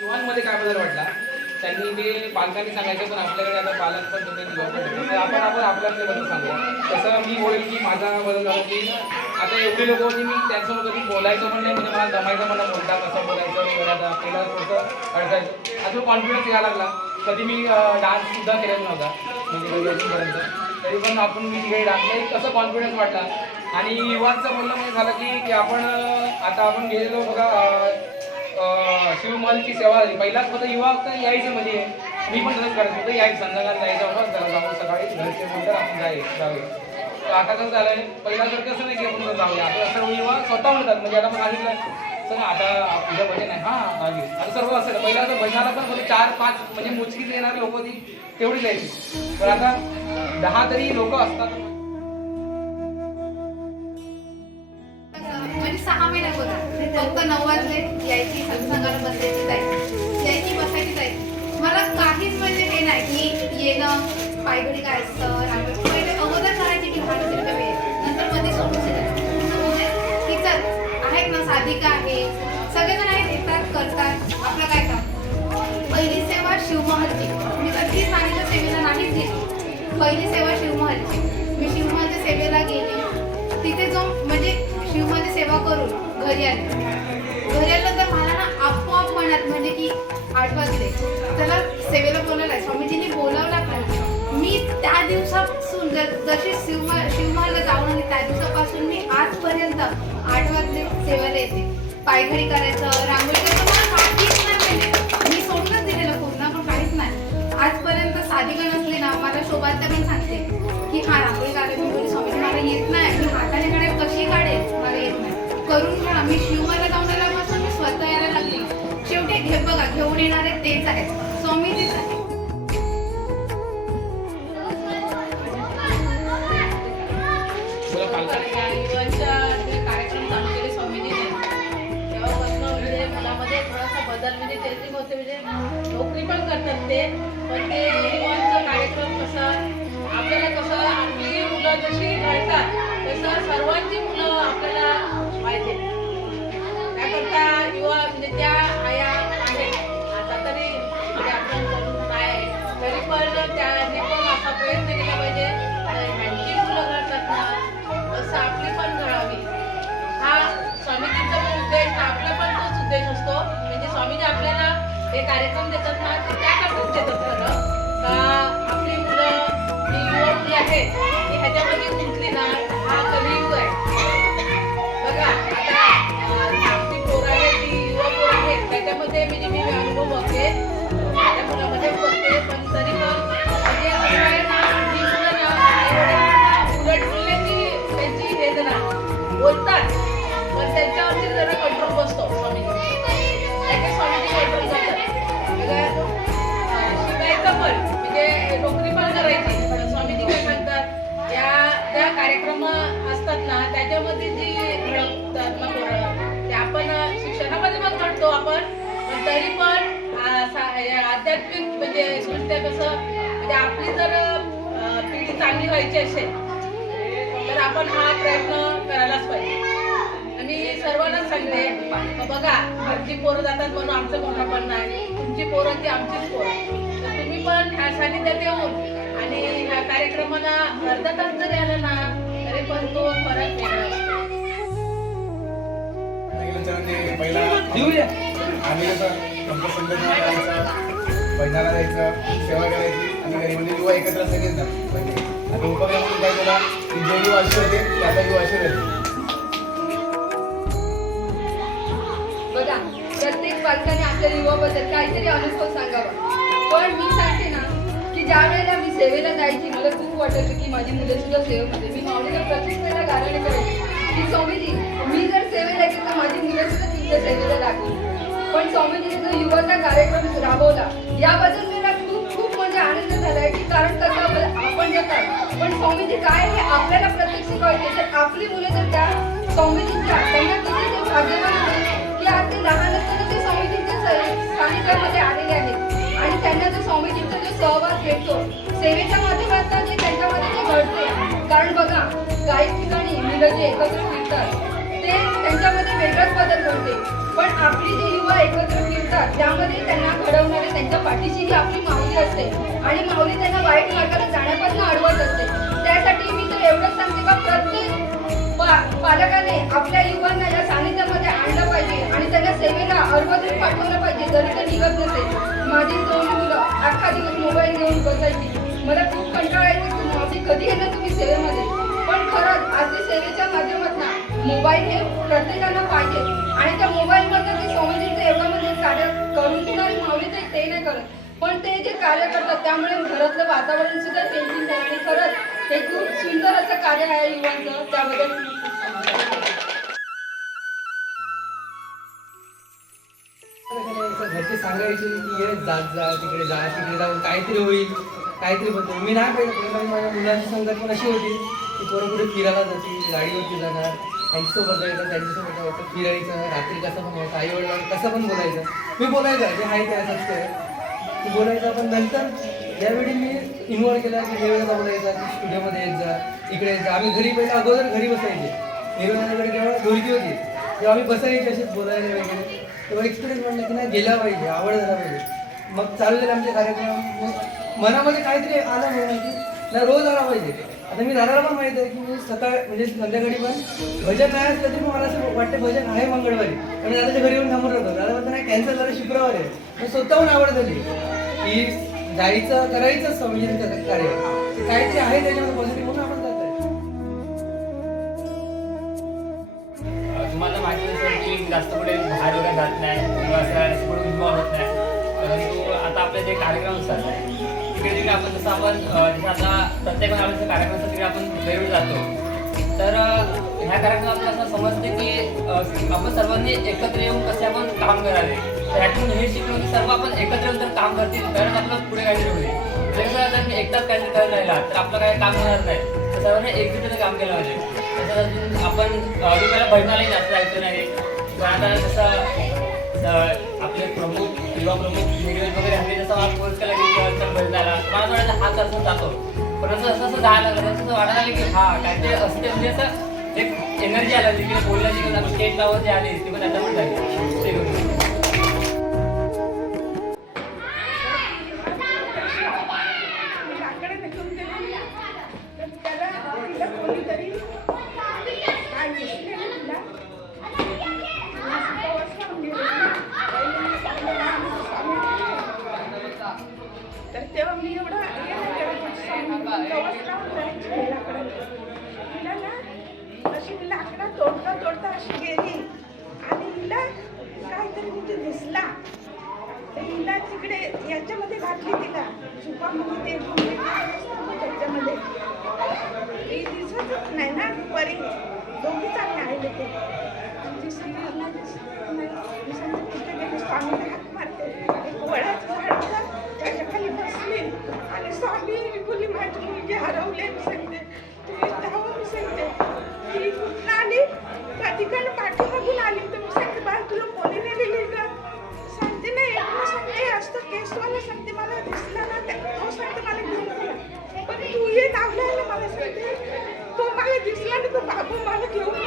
युवांमध्ये काय बदल वाटला? त्यांनी ते पालकांनी सांगायचं पण आपल्याकडे आता पालक पण होते युवा पण तर आपण आपण आपल्याकडे बदल सांगू तसं मी बोलेल की माझा बदल झाला की आता एवढी लोक होती मी त्यांच्यासोबत कधी बोलायचं पण नाही. म्हणजे मला जमायचं मला बोलता कसं बोलायचं वगैरे आता थोडंसं अडकायचं आता कॉन्फिडन्स यायला लागला. कधी मी डान्ससुद्धा केला नव्हता. म्हणजे पर्यंत तरी पण आपण मी तिकडे डान्सला कसं कॉन्फिडन्स वाटला. आणि युवांचं बोलणं म्हणजे झालं की की आपण आता आपण गेलेलो बघा शिवमालची सेवा झाली. पहिलाच फक्त युवा तर यायचे म्हणजे मी पण तसंच करत होतो यायचं संध्याकाळी जायचं होतं जरा जाऊन सकाळी घरचे नंतर आपण जाय जावे तर आता कसं झालंय पहिला तर कसं नाही की आपण जाऊया. आता सर्व युवा स्वतः म्हणतात. म्हणजे आता आपण सांगितलं सर आता तुझं भजन आहे. हां आली आता सर्व असं पहिला तर भजनाला पण फक्त चार पाच म्हणजे मुचकीत येणारी लोक ती तेवढीच यायची. पण आता दहा तरी लोक असतात. म्हणजे सहा महिने फक्त नऊ वाजले. यायची सत्संगाला बसायची जायची यायची बसायची जायची मला काहीच म्हणजे हे नाही की येणं पायघडी काय असतं रांगोळी. पहिले अगोदर करायची की भांडी तिरका वेळ नंतर मध्ये सोडून म्हणजे की चल आहेत ना साधिका आहे सगळेजण आहेत येतात करतात. आपलं काय काम? पहिली सेवा शिवमहलची. मी कधी सांगितलं सेवेला नाहीच दिली. पहिली सेवा शिवमहलची. घरी आले. घरी आलं तर मला ना आपोआप मनात म्हणजे की आठ वाजले. त्याला सेवेला बोलावलं स्वामीजींनी बोलावं पण मी त्या दिवसापासून ज- जशी शिव शिवमहलला जाऊन आली त्या दिवसापासून मी आजपर्यंत आठ वाजले सेवेला येते. पायघडी करायचं बघा घेऊन येणारे तेच आहेत. स्वामी तेच आहे कार्यक्रम चालू केले स्वामीजीने तेव्हापासून म्हणजे मुलामध्ये थोडासा बदल म्हणजे चेंजिंग होते म्हणजे नोकरी पण करतात ते पण ते युवांचा कार्यक्रम कसा आपल्याला कसं आपली मुलं जशी घडतात तसं सर्वांची मुलं आपल्याला पाहिजे त्याकरता युवा म्हणजे त्या हे कार्यक्रम देतात ना त्या त्याकरताच देतात कार्यक्रम असतात ना त्याच्यामध्ये जी घडवतात ना ते आपण शिक्षणामध्ये पण घडतो आपण पण तरी पण हे आध्यात्मिक म्हणजे सृष्ट्या कसं म्हणजे आपली जर पिढी चांगली व्हायची असेल तर आपण हा प्रयत्न करायलाच पाहिजे. आणि सर्वांनाच सांगते बघा घरची पोरं जातात म्हणून आमचं मोठं पण नाही तुमची पोरं ती आमचीच पोरं तर तुम्ही पण ह्या सानिध्यात येऊन आणि ह्या कार्यक्रमाला अर्धा तास जरी आला ना तो फरक वेगळा असतो करायचं जायचं सेवा करायची आणि युवा एकत्र सगळेच ना म्हणजे काय केला? की जे युवा असे होते ते युवा असे राहते बघा प्रत्येक पालकाने आपल्या युवाबद्दल काहीतरी अनुभव सांगावा. पण मी सांगते ना ज्या वेळेला मी सेवेला जायची मला खूप वाटायचं की माझी मुलं सुद्धा सेवेमध्ये मी माऊलीला प्रत्येक वेळेला गाराणे करायची की स्वामीजी मी जर सेवेला गेली तर माझी मुलं सुद्धा तुमच्या सेवेला लागली. पण स्वामीजीने जो युवाचा कार्यक्रम राबवला याबद्दल मला खूप खूप म्हणजे आनंद झालाय की कारण कसं आपण- आपण जातात पण स्वामीजी काय हे आपल्याला प्रत्यक्ष कळते. तर आपली मुलं जर त्या स्वामीजींच्या त्यांना किती ते भाग्यवान सहवास सेवेच्या माध्यमातून जे त्यांच्यामध्ये जे घडते कारण बघा काही ठिकाणी मुलं जे एकत्र फिरतात ते त्यांच्यामध्ये वेगळाच बदल घडते पण आपली जी युवा एकत्र फिरतात त्यामध्ये त्यांना घडवणारे त्यांच्या पाठीशी ही आपली माऊली असते. आणि माऊली त्यांना वाईट मार्गाला जाण्यापासून अडवत असते. त्यासाठी मी तर एवढंच सांगते का प्रत्येक पा- पालकाने आपल्या युवांना या सानिध्यामध्ये आणलं पाहिजे आणि त्यांना सेवेला अर्वधून पाठवलं पाहिजे जरी ते निघत नसेल. माझी दोन अख्खा दिवस मोबाईल घेऊन बसायची. मला खूप कंटाळा येतो की मावशी कधी येणार तुम्ही सेवेमध्ये? पण खरंच आजच्या सेवेच्या माध्यमातून मोबाईल हे प्रत्येकाला पाहिजे. आणि त्या मोबाईलमध्ये ते स्वामीजींचं एवढं म्हणजे कार्य करून देणारी माऊली ते ते नाही करत. पण ते जे कार्य करतात त्यामुळे घरातलं वातावरण सुद्धा चेंजिंग झालं आणि खरंच हे खूप सुंदर असं कार्य आहे युवांचं. त्याबद्दल घरचे सांगायचे की ये जात जा तिकडे जा तिकडे जाऊन काहीतरी होईल. काहीतरी बदल मी नाही पाहिजे पहिला माझ्या मुलांची संगत पण अशी होती की पोरं कुठे फिरायला जातील गाडीवरती जाणार. त्यांच्यासोबत जायचं त्यांच्यासोबत होतं फिरायचं. रात्री कसं पण व्हायचं आई वडिलांना कसं पण बोलायचं. मी बोलायचं जे आहे ते असंच आहे बोलायचं पण नंतर. ज्यावेळी मी इन्व्हॉल्व केला की वेळेला बोलायचा की स्टुडिओमध्ये येत जा इकडे जा. आम्ही घरी पहिला अगोदर घरी बसायचे. निर्मळाकडे केवळ दोरकी होती. तेव्हा आम्ही बसायचे असेच बोलायला वगैरे. तेव्हा एक्सपिरियन्स म्हणलं की नाही गेला पाहिजे आवड झाला पाहिजे. मग चाललेले आमचे कार्यक्रम मग मनामध्ये काहीतरी आलं म्हणून की नाही रोज आला पाहिजे. आता मी दादाला पण माहिती आहे की मी सकाळ म्हणजे संध्याकाळी पण भजन नाही असलं तरी मला असं वाटतं भजन आहे मंगळवारी. आणि दादाच्या घरी येऊन थांबून राहतो दादा म्हणतो नाही कॅन्सल झालं शुक्रवारी आहे. मग स्वतःहून आवड झाली. की जायचं करायचं स्वामीजींचं कार्य. काहीतरी आहे त्याच्यामध्ये पॉझिटिव्ह म्हणून आपण जात आहे तुम्हाला माहिती असेल की जास्त जात नाही किंवा असं कुठे इन्व्हॉल्व होत नाही. परंतु आता आपले जे कार्यक्रम असतात तिकडे तिकडे आपण जसं आपण जसं आता प्रत्येक आपण कार्यक्रम असतात तिकडे आपण वेळोवेळी जातो. तर ह्या कार्यक्रमात असं समजते की आपण सर्वांनी एकत्र येऊन कसे आपण काम करावे. त्यातून हे शिकलो की सर्व आपण एकत्र येऊन जर काम करतील तरच आपलं पुढे काहीतरी होईल. म्हणजे जर जर मी एकटाच काहीतरी करत राहिला तर आपलं काही काम होणार नाही. तर सर्वांनी एकजुटीने काम केलं पाहिजे. तसं अजून आपण अं, तुम्हाला जास्त जायचं नाही. पण जसं आपले प्रमुख युवा प्रमुख व्हिडिओ वगैरे आम्ही जसं मला केला की चल चल भजनाला मला थोडासा हात असून जातो. पण असं असं असं जायला लागलं तसं वाटायला लागलं की हा काहीतरी असते म्हणजे असं एक एनर्जी आला तिकडे बोलण्याची किंवा आपण स्टेट जे आले ते पण आता पण झाली. तिकडे याच्यामध्ये घातली तिला सुपामध्ये ते त्याच्यामध्ये. ती दिसतच नाही ना दुपारी दोघी चांगले आले ते? स्वामीला हाक मारते एक वडाचं झाड होतं, त्याच्याखाली बसली आणि स्वामी बोलली माझी मुलगी हरवली तो